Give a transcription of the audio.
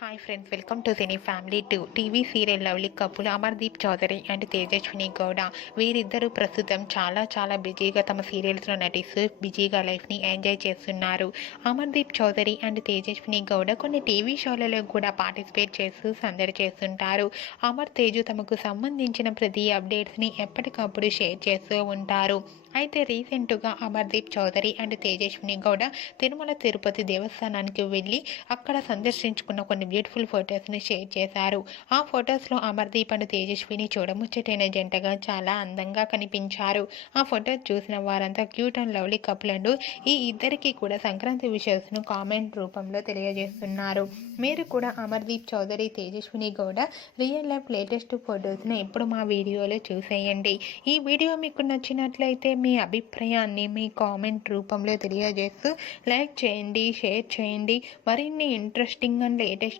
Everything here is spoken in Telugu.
Hi friends welcome to cine family two TV serial lovely couple Amardeep Chowdary and Tejaswini Gowda వీరిద్దరూ ప్రస్తుతం చాలా చాలా బిజీగా తమ సీరియల్స్లో నటిస్తూ బిజీగా లైఫ్ని ఎంజాయ్ చేస్తున్నారు. అమర్దీప్ చౌదరి అండ్ తేజస్విని గౌడ కొన్ని టీవీ షోలలో కూడా పార్టిసిపేట్ చేస్తూ సందడి చేస్తుంటారు. అమర్ తేజు తమకు సంబంధించిన ప్రతి అప్డేట్స్ని ఎప్పటికప్పుడు షేర్ చేస్తూ ఉంటారు. అయితే రీసెంట్గా అమర్దీప్ చౌదరి అండ్ తేజస్విని గౌడ తిరుమల తిరుపతి దేవస్థానానికి వెళ్ళి అక్కడ సందర్శించుకున్న కొన్ని బ్యూటిఫుల్ ఫొటోస్ని షేర్ చేశారు. ఆ ఫొటోస్లో అమర్దీప్ అండ్ తేజస్విని చూడముచ్చటైన జంటగా చాలా అందంగా కనిపించారు. ఆ ఫొటోస్ చూసిన వారంతా cute and lovely couple and ఈ ఇద్దరికి కూడా సంక్రాంతి విషయస్ను కామెంట్ రూపంలో తెలియజేస్తున్నారు. మీరు కూడా Amardeep Chowdary Tejaswini Gowda real life latest ఫొటోస్ని ఇప్పుడు మా వీడియోలో చూసేయండి. ఈ వీడియో మీకు నచ్చినట్లయితే మీ అభిప్రాయాన్ని మీ కామెంట్ రూపంలో తెలియజేస్తూ లైక్ చేయండి షేర్ చేయండి. మరిన్ని ఇంట్రెస్టింగ్ అండ్ లేటెస్ట్